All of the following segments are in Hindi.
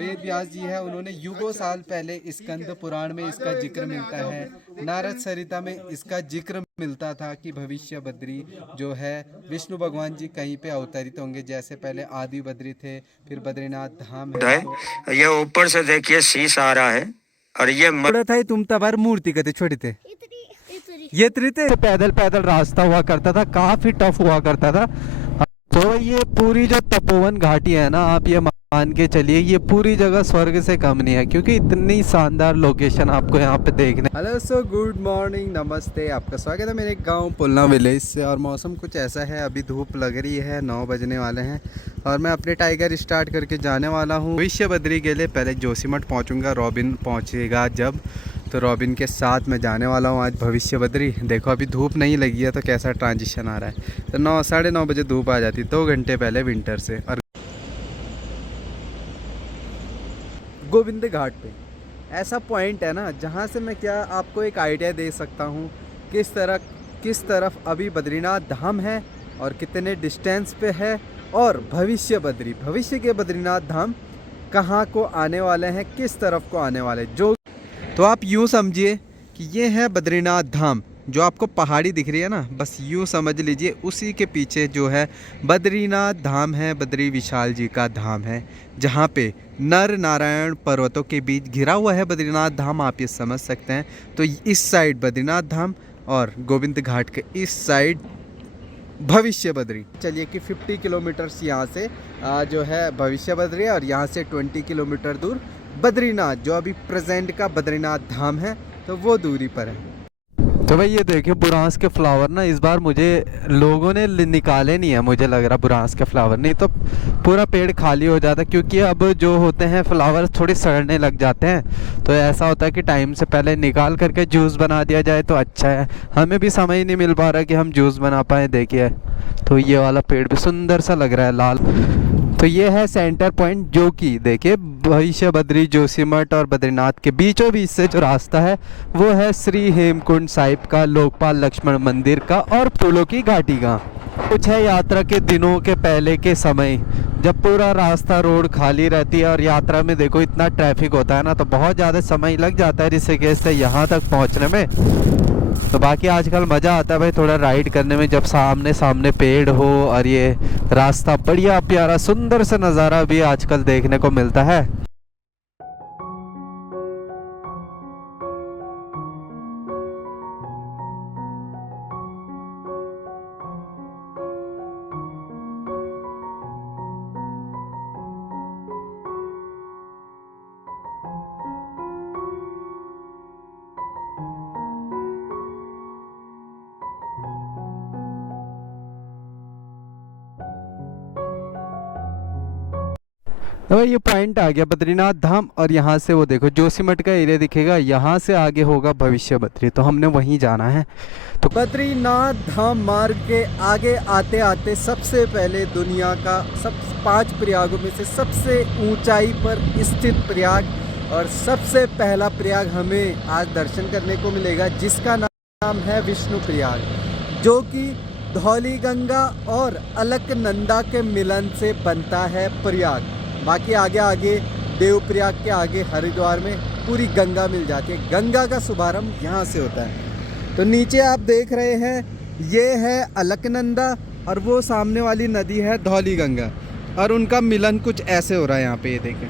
वेद व्यास जी है, उन्होंने युगों साल पहले स्कंद पुराण में इसका जिक्र मिलता है। नारद सरिता में इसका जिक्र मिलता था कि भविष्य बद्री जो है विष्णु भगवान जी कहीं पे अवतरित होंगे। जैसे पहले आदि बद्री थे, फिर बद्रीनाथ धाम है। ये ऊपर से देखिए शीश आ रहा है और ये था तुम तबार मूर्ति कहते छोटे थे ये त्रिते पैदल पैदल रास्ता हुआ करता था, काफी टफ हुआ करता था। तो ये पूरी जो तपोवन घाटी है ना, आप ये मान के चलिए ये पूरी जगह स्वर्ग से कम नहीं है, क्योंकि इतनी शानदार लोकेशन आपको यहाँ पे देखने। हेलो सो गुड मॉर्निंग, नमस्ते, आपका स्वागत है मेरे गांव पुलना विलेज से। और मौसम कुछ ऐसा है, अभी धूप लग रही है, 9 बजने वाले हैं और मैं अपने टाइगर स्टार्ट करके जाने वाला हूँ भविष्य बद्री के लिए। पहले जोशीमठ पहुँचूँगा, रॉबिन पहुँचेगा जब, तो रॉबिन के साथ मैं जाने वाला हूँ आज भविष्य बद्री। देखो अभी धूप नहीं लगी है तो कैसा ट्रांजिशन आ रहा है। तो 9 साढ़े 9 बजे धूप आ जाती, 2 घंटे पहले विंटर से। और गोविंद घाट पे ऐसा पॉइंट है ना जहाँ से मैं क्या आपको एक आइडिया दे सकता हूँ किस तरफ अभी बद्रीनाथ धाम है और कितने डिस्टेंस पे है, और भविष्य के बद्रीनाथ धाम कहाँ को आने वाले हैं, किस तरफ को आने वाले। जो तो आप यूँ समझिए कि ये है बद्रीनाथ धाम, जो आपको पहाड़ी दिख रही है ना, बस यूँ समझ लीजिए उसी के पीछे जो है बद्रीनाथ धाम है, बद्री विशाल जी का धाम है, जहाँ पे नर नारायण पर्वतों के बीच घिरा हुआ है बद्रीनाथ धाम, आप ये समझ सकते हैं। तो इस साइड बद्रीनाथ धाम और गोविंद घाट के इस साइड भविष्य बद्री। चलिए कि 50 किलोमीटर यहाँ से जो है भविष्य बद्री, और यहाँ से 20 किलोमीटर दूर बद्रीनाथ, जो अभी प्रेजेंट का बद्रीनाथ धाम है, तो वो दूरी पर है। तो भाई ये देखिए बुरांस के फ्लावर ना, इस बार मुझे लोगों ने निकाले नहीं है, मुझे लग रहा बुरांस के फ्लावर, नहीं तो पूरा पेड़ खाली हो जाता, क्योंकि अब जो होते हैं फ्लावर थोड़े सड़ने लग जाते हैं। तो ऐसा होता है कि टाइम से पहले निकाल करके जूस बना दिया जाए तो अच्छा है। हमें भी समय ही नहीं मिल पा रहा कि हम जूस बना पाए। देखिए तो ये वाला पेड़ भी सुंदर सा लग रहा है, लाल। तो ये है सेंटर पॉइंट, जो कि देखिए भविष्य बद्री, जोशीमठ और बद्रीनाथ के बीचों बीच से जो रास्ता है वो है श्री हेमकुंड साहिब का, लोकपाल लक्ष्मण मंदिर का और फूलों की घाटी का। कुछ है यात्रा के दिनों के पहले के समय, जब पूरा रास्ता रोड खाली रहती है और यात्रा में देखो इतना ट्रैफिक होता है ना, तो बहुत ज़्यादा समय लग जाता है ऋषिकेश से यहाँ तक पहुँचने में। तो बाकी आजकल मज़ा आता है भाई थोड़ा राइड करने में, जब सामने सामने पेड़ हो और ये रास्ता बढ़िया प्यारा सुंदर सा नज़ारा भी आजकल देखने को मिलता है। तो भाई ये पॉइंट आ गया बद्रीनाथ धाम, और यहाँ से वो देखो जोशीमठ का एरिया दिखेगा, यहाँ से आगे होगा भविष्य बद्री, तो हमने वहीं जाना है। तो बद्रीनाथ धाम मार्ग के आगे आते आते सबसे पहले दुनिया का 5 प्रयागों में से सबसे ऊंचाई पर स्थित प्रयाग, और सबसे पहला प्रयाग हमें आज दर्शन करने को मिलेगा, जिसका नाम है विष्णु प्रयाग, जो कि धौली गंगा और अलकनंदा के मिलन से बनता है प्रयाग। बाकी आगे देवप्रयाग के आगे हरिद्वार में पूरी गंगा मिल जाती है। गंगा का शुभारंभ यहाँ से होता है। तो नीचे आप देख रहे हैं ये है अलकनंदा, और वो सामने वाली नदी है धौली गंगा, और उनका मिलन कुछ ऐसे हो रहा है यहाँ पे, ये देखें।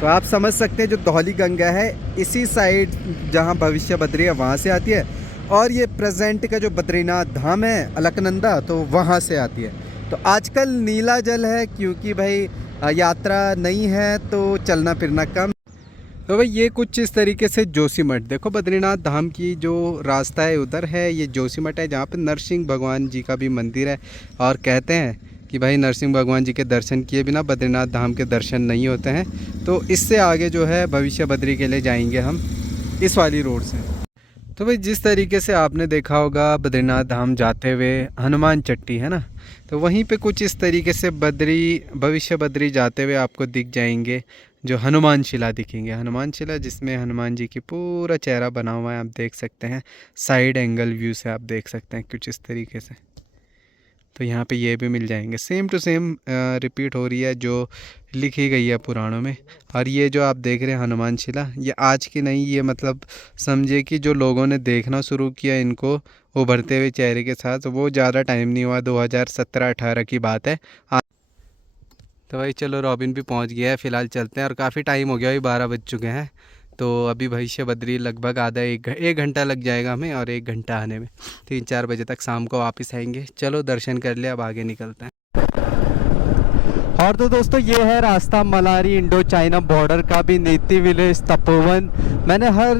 तो आप समझ सकते हैं जो धौली गंगा है इसी साइड जहाँ भविष्य बद्री है वहाँ से आती है, और ये प्रेजेंट का जो बद्रीनाथ धाम है अलकनंदा, तो वहाँ से आती है। तो आजकल नीला जल है, क्योंकि भाई यात्रा नहीं है तो चलना फिरना कम। तो भाई ये कुछ इस तरीके से जोशीमठ, देखो बद्रीनाथ धाम की जो रास्ता है उधर है, ये जोशीमठ है, जहाँ पे नरसिंह भगवान जी का भी मंदिर है। और कहते हैं कि भाई नरसिंह भगवान जी के दर्शन किए बिना बद्रीनाथ धाम के दर्शन नहीं होते हैं। तो इससे आगे जो है भविष्य बद्री के लिए जाएंगे हम इस वाली रोड से। तो भाई जिस तरीके से आपने देखा होगा बद्रीनाथ धाम जाते हुए हनुमान चट्टी है ना, तो वहीं पे कुछ इस तरीके से भविष्य बद्री जाते हुए आपको दिख जाएंगे जो हनुमान शिला दिखेंगे। हनुमान शिला जिसमें हनुमान जी की पूरा चेहरा बना हुआ है, आप देख सकते हैं, साइड एंगल व्यू से आप देख सकते हैं कुछ इस तरीके से। तो यहाँ पे ये भी मिल जाएंगे। सेम टू सेम रिपीट हो रही है जो लिखी गई है पुराणों में। और ये जो आप देख रहे हैं हनुमान शिला, ये आज की नहीं, ये मतलब समझिए कि जो लोगों ने देखना शुरू किया इनको उभरते हुए चेहरे के साथ, वो ज़्यादा टाइम नहीं हुआ, 2017-18 की बात है। तो भाई चलो रॉबिन भी पहुंच गया है, फ़िलहाल चलते हैं। और काफ़ी टाइम हो गया, अभी 12 बज चुके हैं। तो अभी भविष्य बद्री लगभग आधा एक घंटा लग जाएगा हमें, और 1 घंटा आने में। 3-4 बजे तक शाम को वापस आएंगे। चलो दर्शन कर ले, अब आगे निकलते हैं। और तो दोस्तों ये है रास्ता मलारी इंडो चाइना बॉर्डर का भी, नीति विलेज, तपोवन। मैंने हर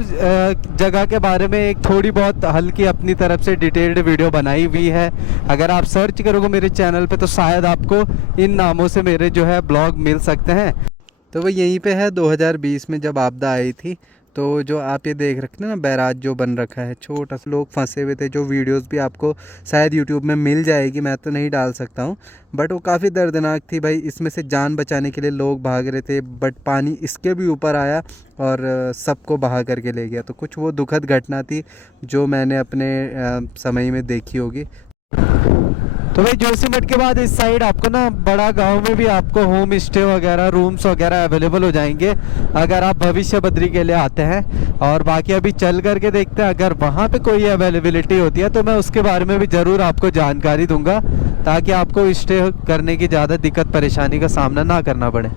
जगह के बारे में एक थोड़ी बहुत हल्की अपनी तरफ से डिटेल्ड वीडियो बनाई हुई है। अगर आप सर्च करोगे मेरे चैनल पे तो शायद आपको इन नामों से मेरे जो है ब्लॉग मिल सकते हैं। तो वो यहीं पे है 2020 में जब आपदा आई थी। तो जो आप ये देख रखते हैं ना, बैराज जो बन रखा है, छोटा सा, लोग फंसे हुए थे। जो वीडियोस भी आपको शायद यूट्यूब में मिल जाएगी, मैं तो नहीं डाल सकता हूँ, बट वो काफ़ी दर्दनाक थी भाई। इसमें से जान बचाने के लिए लोग भाग रहे थे, बट पानी इसके भी ऊपर आया और सबको बहा करके ले गया। तो कुछ वो दुखद घटना थी जो मैंने अपने समय में देखी होगी। तो भाई जोशीमठ के बाद इस साइड आपको ना बड़ा गांव में भी आपको होम स्टे वगैरह, रूम्स वगैरह अवेलेबल हो जाएंगे अगर आप भविष्य बद्री के लिए आते हैं। और बाकी अभी चल करके देखते हैं, अगर वहाँ पे कोई अवेलेबिलिटी होती है तो मैं उसके बारे में भी ज़रूर आपको जानकारी दूंगा, ताकि आपको स्टे करने की ज़्यादा दिक्कत परेशानी का सामना ना करना पड़े।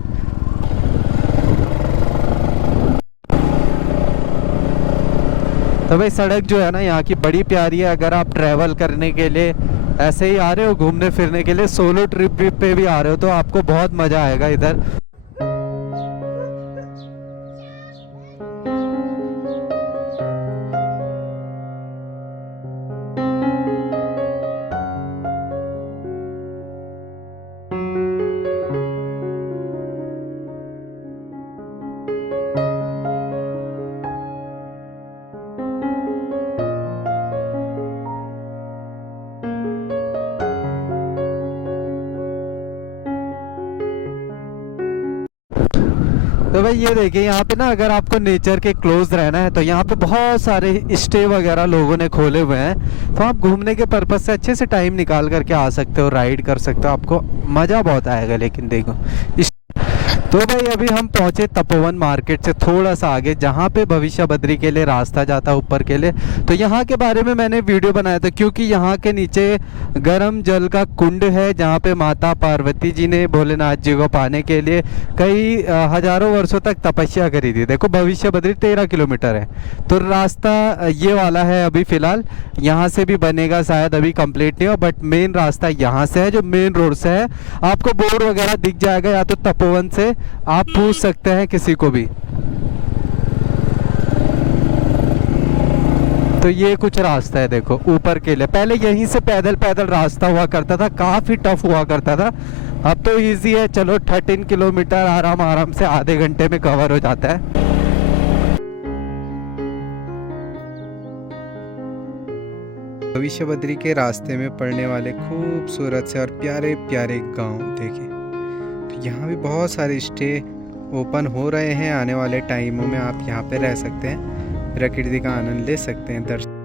तो भाई सड़क जो है ना यहाँ की बड़ी प्यारी है। अगर आप ट्रैवल करने के लिए ऐसे ही आ रहे हो, घूमने फिरने के लिए, सोलो ट्रिप पे भी आ रहे हो, तो आपको बहुत मज़ा आएगा इधर। तो भाई ये देखिए यहाँ पे ना, अगर आपको नेचर के क्लोज रहना है तो यहाँ पे बहुत सारे स्टे वगैरह लोगों ने खोले हुए हैं। तो आप घूमने के पर्पज़ से अच्छे से टाइम निकाल करके आ सकते हो, राइड कर सकते हो, आपको मज़ा बहुत आएगा। लेकिन देखो तो भाई अभी हम पहुंचे तपोवन मार्केट से थोड़ा सा आगे, जहाँ पे भविष्य बद्री के लिए रास्ता जाता है ऊपर के लिए। तो यहाँ के बारे में मैंने वीडियो बनाया था, क्योंकि यहाँ के नीचे गर्म जल का कुंड है, जहाँ पे माता पार्वती जी ने भोलेनाथ जी को पाने के लिए कई हजारों वर्षों तक तपस्या करी थी। देखो भविष्य बद्री 13 किलोमीटर है, तो रास्ता ये वाला है। अभी फ़िलहाल यहाँ से भी बनेगा, शायद अभी कंप्लीट नहीं हो, बट मेन रास्ता यहाँ से है, जो मेन रोड से है। आपको बोर्ड वगैरह दिख जाएगा, या तो तपोवन से आप पूछ सकते हैं किसी को भी। तो ये कुछ रास्ता है देखो ऊपर के लिए। पहले यहीं से पैदल पैदल रास्ता हुआ करता था, काफ़ी टफ हुआ करता था। अब तो इजी है, चलो 13 किलोमीटर आराम से आधे घंटे में कवर हो जाता है। भविष्य बद्री के रास्ते में पड़ने वाले खूबसूरत से और प्यारे प्यारे गांव देखें। तो यहाँ भी बहुत सारे स्टे ओपन हो रहे हैं। आने वाले टाइमों में आप यहाँ पे रह सकते हैं, प्रकृति का आनंद ले सकते हैं, दर्शन।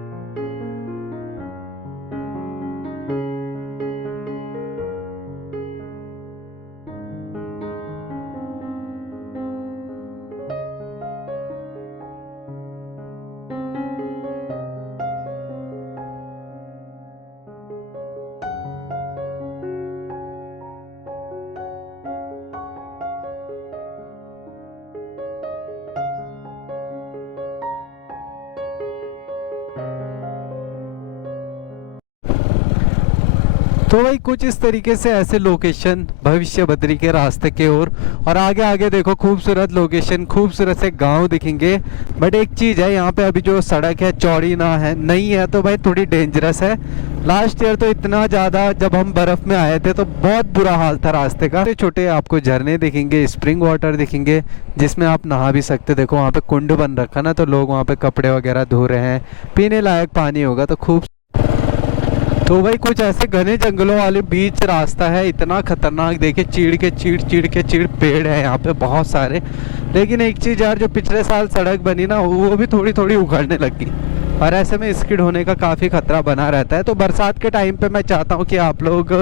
तो भाई कुछ इस तरीके से ऐसे लोकेशन भविष्य बद्री के रास्ते के ओर, और आगे आगे देखो खूबसूरत लोकेशन, खूबसूरत से गांव दिखेंगे। बट एक चीज़ है, यहाँ पे अभी जो सड़क है चौड़ी ना है, नहीं है, तो भाई थोड़ी डेंजरस है। लास्ट ईयर तो इतना ज़्यादा, जब हम बर्फ़ में आए थे तो बहुत बुरा हाल था रास्ते का। छोटे छोटे आपको झरने दिखेंगे, स्प्रिंग वाटर दिखेंगे, जिसमें आप नहा भी सकते। देखो वहाँ पे कुंड बन रखा ना, तो लोग वहाँ पे कपड़े वगैरह धो रहे हैं, पीने लायक पानी होगा। तो खूब तो भाई कुछ ऐसे घने जंगलों वाले बीच रास्ता है, इतना खतरनाक। देखिए चीड़ पेड़ है यहाँ पे बहुत सारे। लेकिन एक चीज़ यार, जो पिछले साल सड़क बनी ना, वो भी थोड़ी थोड़ी उखड़ने लगी। और ऐसे में स्किड होने का काफ़ी खतरा बना रहता है। तो बरसात के टाइम पे मैं चाहता हूँ कि आप लोग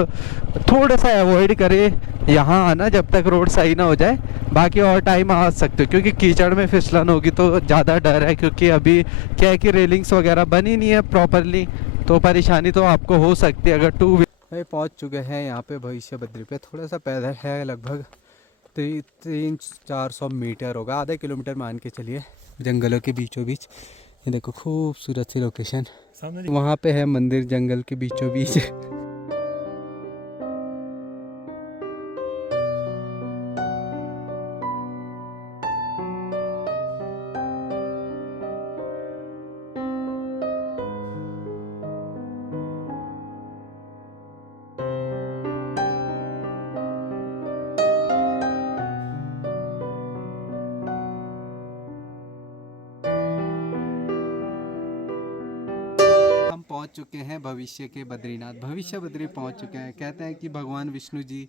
थोड़ा सा अवॉइड करें यहाँ आना जब तक रोड सही ना हो जाए। बाकी और टाइम आ सकते हो, क्योंकि कीचड़ में फिसलन होगी तो ज़्यादा डर है, क्योंकि अभी क्या है कि रेलिंग्स वगैरह बनी नहीं है प्रॉपरली, तो परेशानी तो आपको हो सकती है। अगर टू व्हीलर पहुँच चुके हैं यहाँ पे भविष्य बद्री पे, थोड़ा सा पैदल है, लगभग 300-400 मीटर होगा, आधा किलोमीटर मान के चलिए, जंगलों के बीचों बीच। ये देखो खूबसूरत सी लोकेशन, वहाँ पे है मंदिर जंगल के बीचों बीच। हम पहुंच चुके हैं भविष्य के बद्रीनाथ, भविष्य बद्री पहुंच चुके हैं। कहते हैं कि भगवान विष्णु जी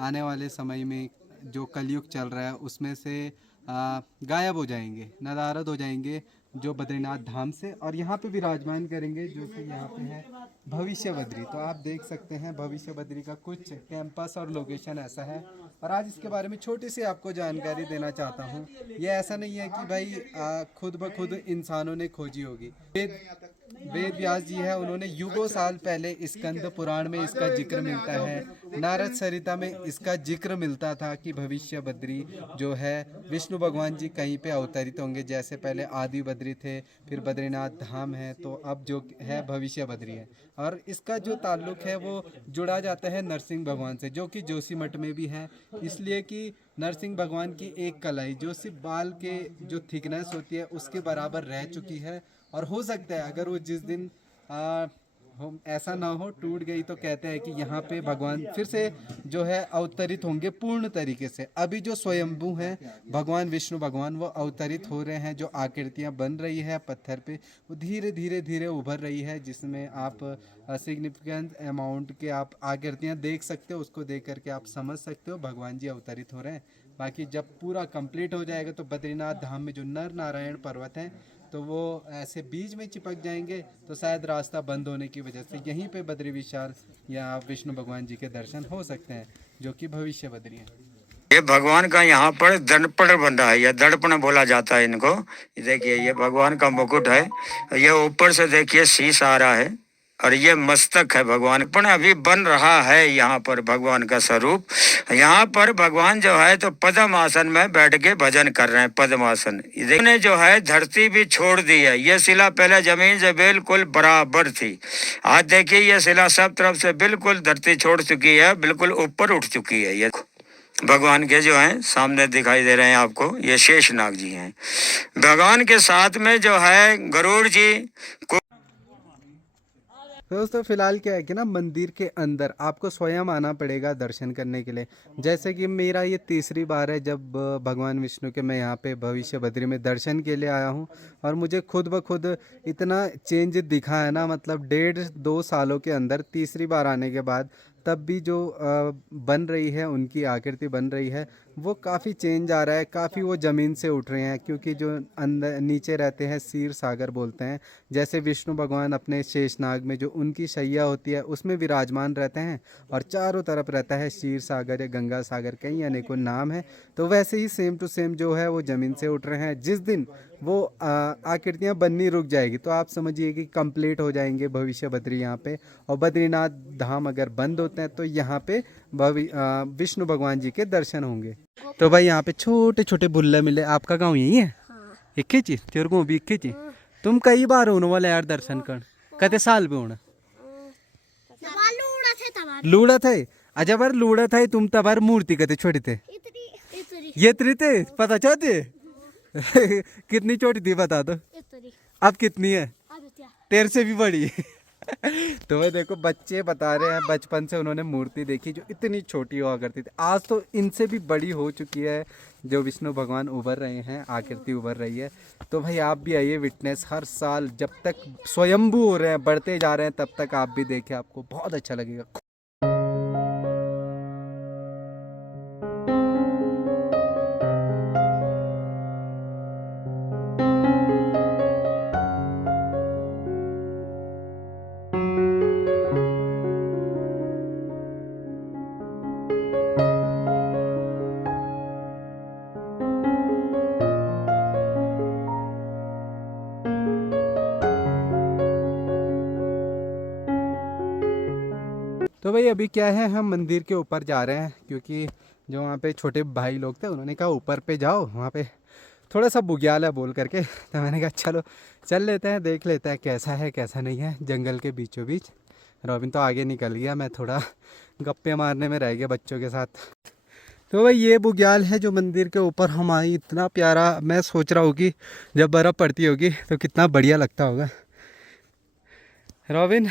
आने वाले समय में जो कलयुग चल रहा है उसमें से गायब हो जाएंगे, नदारद हो जाएंगे जो बद्रीनाथ धाम से, और यहाँ पे विराजमान करेंगे, जो कि यहाँ पे है भविष्य बद्री। तो आप देख सकते हैं भविष्य बद्री का कुछ कैंपस और लोकेशन ऐसा है। और आज इसके बारे में छोटी सी आपको जानकारी देना चाहता हूँ। ये ऐसा नहीं है कि भाई खुद ब खुद इंसानों ने खोजी होगी। वेद व्यास जी है, उन्होंने युगों साल पहले स्कंद पुराण में इसका जिक्र मिलता है। नारद सरिता में इसका जिक्र मिलता था कि भविष्य बद्री जो है विष्णु भगवान जी कहीं पे अवतरित होंगे। जैसे पहले आदि बद्री थे, फिर बद्रीनाथ धाम है, तो अब जो है भविष्य बद्री है। और इसका जो ताल्लुक है वो जुड़ा जाता है नरसिंह भगवान से, जो कि जोशीमठ में भी है। इसलिए कि नरसिंह भगवान की एक कलाई जो सिर्फ बाल के जो थिकनेस होती है उसके बराबर रह चुकी है। और हो सकता है अगर वो जिस दिन ऐसा ना हो, टूट गई, तो कहते हैं कि यहाँ पे भगवान फिर से जो है अवतरित होंगे पूर्ण तरीके से। अभी जो स्वयंभू हैं भगवान विष्णु भगवान, वो अवतरित हो रहे हैं। जो आकृतियाँ बन रही है पत्थर पे, वो धीरे धीरे धीरे उभर रही है, जिसमें आप सिग्निफिकेंट अमाउंट के आप आकृतियाँ देख सकते हो। उसको देख करके आप समझ सकते हो भगवान जी अवतरित हो रहे हैं। बाकी जब पूरा कंप्लीट हो जाएगा तो बद्रीनाथ धाम में जो नर नारायण पर्वत हैं, तो वो ऐसे बीच में चिपक जाएंगे, तो शायद रास्ता बंद होने की वजह से यहीं पे बद्री विशाल या विष्णु भगवान जी के दर्शन हो सकते हैं, जो कि भविष्य बद्री है। ये भगवान का यहाँ पर दर्पण बन रहा है, यह दर्पण बोला जाता है इनको। ये देखिए, ये भगवान का मुकुट है, ये ऊपर से देखिए शीश आ रहा है, और ये मस्तक है भगवान पर अभी बन रहा है यहाँ पर भगवान का स्वरूप। यहाँ पर भगवान जो है तो पद्म आसन में बैठ के भजन कर रहे हैं, पद्म आसन। ने जो है धरती भी छोड़ दी है। ये शिला पहले जमीन से बिल्कुल बराबर थी, आज देखिए ये शिला सब तरफ से बिल्कुल धरती छोड़ चुकी है, बिल्कुल ऊपर उठ चुकी है। ये भगवान के जो हैं सामने दिखाई दे रहे हैं आपको, ये शेषनाग जी हैं। भगवान के साथ में जो है गरुड़ जी को दोस्तों फिलहाल क्या है कि ना मंदिर के अंदर आपको स्वयं आना पड़ेगा दर्शन करने के लिए। जैसे कि मेरा ये तीसरी बार है जब भगवान विष्णु के मैं यहाँ पे भविष्य बद्री में दर्शन के लिए आया हूँ, और मुझे खुद ब खुद इतना चेंज दिखा है ना, मतलब 1.5-2 सालों के अंदर तीसरी बार आने के बाद, तब भी जो बन रही है उनकी आकृति बन रही है, वो काफ़ी चेंज आ रहा है। काफ़ी वो ज़मीन से उठ रहे हैं, क्योंकि जो अंदर नीचे रहते हैं क्षीर सागर बोलते हैं। जैसे विष्णु भगवान अपने शेषनाग में जो उनकी शैया होती है उसमें विराजमान रहते हैं, और चारों तरफ रहता है क्षीर सागर या गंगा सागर, कई अनेकों नाम है। तो वैसे ही सेम टू सेम जो है वो ज़मीन से उठ रहे हैं। जिस दिन वो आकृतियाँ बननी रुक जाएगी तो आप समझिए कि कंप्लीट हो जाएंगे भविष्य बद्री यहाँ पे। और बद्रीनाथ धाम अगर बंद होते हैं तो यहाँ पे विष्णु भगवान जी के दर्शन होंगे। तो भाई यहाँ पे छोटे छोटे बुल्ले मिले। आपका गांव यही है? इक्के चीज तेरे को भी इक्के चीज। तुम कई बार होने वाले यार दर्शन कर, कते साल पे होना लूड़ा थे। अच्छा बार लूड़ा था तुम तबार मूर्ति कते छोटे थे, ये इतनी थे पता चाहते? कितनी छोटी थी बता दो। अब कितनी है? तेरे से भी बड़ी। तो वह देखो बच्चे बता रहे हैं बचपन से उन्होंने मूर्ति देखी जो इतनी छोटी हुआ करती थी, आज तो इनसे भी बड़ी हो चुकी है। जो विष्णु भगवान उभर रहे हैं, आकृति उभर रही है। तो भाई आप भी आइए विटनेस, हर साल जब तक स्वयंभू हो रहे हैं, बढ़ते जा रहे हैं, तब तक आप भी देखें, आपको बहुत अच्छा लगेगा। तो भाई अभी क्या है, हम मंदिर के ऊपर जा रहे हैं क्योंकि जो वहाँ पे छोटे भाई लोग थे उन्होंने कहा ऊपर पे जाओ, वहाँ पे थोड़ा सा बुग्याल है बोल करके। तो मैंने कहा चलो चल लेते हैं, देख लेते हैं कैसा है कैसा नहीं है। जंगल के बीचों बीच रॉबिन तो आगे निकल गया, मैं थोड़ा गप्पे मारने में रह गया बच्चों के साथ। तो भाई ये बुग्याल है जो मंदिर के ऊपर हम आए, इतना प्यारा। मैं सोच रहा हूँ कि जब बर्फ़ पड़ती होगी तो कितना बढ़िया लगता होगा। रॉबिन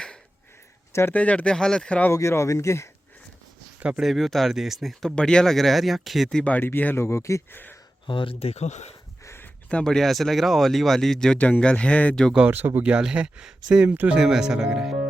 चढ़ते चढ़ते हालत ख़राब होगी रॉबिन की, कपड़े भी उतार दिए इसने। तो बढ़िया लग रहा है यार, यहाँ खेती बाड़ी भी है लोगों की। और देखो इतना बढ़िया ऐसे लग रहा है, ओली वाली जो जंगल है, जो गौरसो बुग्याल है, सेम टू सेम ऐसा लग रहा है।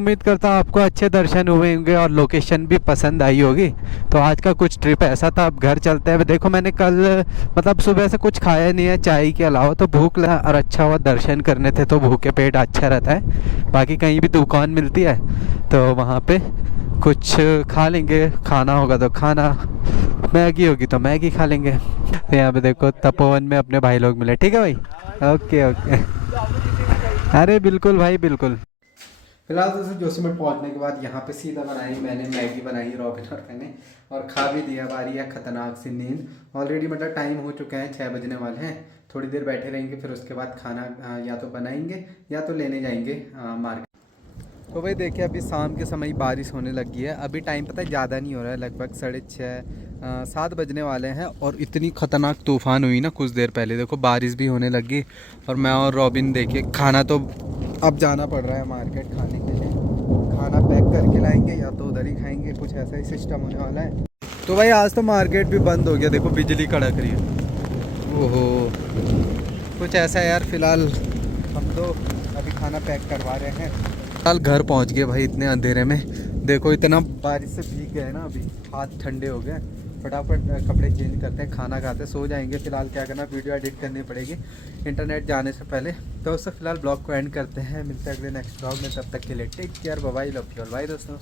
उम्मीद करता हूँ आपको अच्छे दर्शन हुए होंगे और लोकेशन भी पसंद आई होगी। तो आज का कुछ ट्रिप ऐसा था। अब घर चलते हैं। देखो मैंने कल मतलब सुबह से कुछ खाया नहीं है चाय के अलावा, तो भूख लगा और अच्छा हुआ दर्शन करने थे, तो भूखे पेट अच्छा रहता है। बाकी कहीं भी दुकान मिलती है तो वहाँ पे कुछ खा लेंगे, खाना होगा तो खाना, मैगी होगी तो मैगी खा लेंगे। तो यहाँ पे देखो तपोवन में अपने भाई लोग मिले। ठीक है भाई, ओके ओके, अरे बिल्कुल भाई बिल्कुल। फिलहाल तो जोशीमठ पहुंचने के बाद यहाँ पे सीधा बनाई मैंने मैगी बनाई रॉबिन और मैंने, और खा भी दिया। बारी है खतरनाक सी नींद। ऑलरेडी मतलब टाइम हो चुका है, 6 बजने वाले हैं। थोड़ी देर बैठे रहेंगे, फिर उसके बाद खाना या तो बनाएंगे या तो लेने जाएंगे मार्केट। तो भाई देखिए अभी शाम के समय बारिश होने लगी है। अभी टाइम पता है ज़्यादा नहीं हो रहा है, लगभग 6:30 7 बजने वाले हैं। और इतनी ख़तरनाक तूफ़ान हुई ना कुछ देर पहले, देखो बारिश भी होने लगी। और मैं और रॉबिन देखिए खाना तो अब जाना पड़ रहा है मार्केट खाने के लिए। खाना पैक करके लाएंगे या तो उधर ही खाएंगे, कुछ ऐसा ही सिस्टम होने वाला है। तो भाई आज तो मार्केट भी बंद हो गया, देखो बिजली कड़क रही है। ओहो कुछ ऐसा है यार। फ़िलहाल हम तो अभी खाना पैक करवा रहे हैं। फिलहाल घर पहुंच गए भाई इतने अंधेरे में। देखो इतना बारिश से भीग गए ना, अभी हाथ ठंडे हो गए। फटाफट कपड़े चेंज करते हैं, खाना खाते, सो जाएंगे। फिलहाल क्या करना, वीडियो एडिट करनी पड़ेगी इंटरनेट जाने से पहले। तो उससे फिलहाल ब्लॉग को एंड करते हैं। मिलते हैं अगले नेक्स्ट ब्लॉग में, तब तक के लिए take care, bye bye, love you all, bye दोस्तों।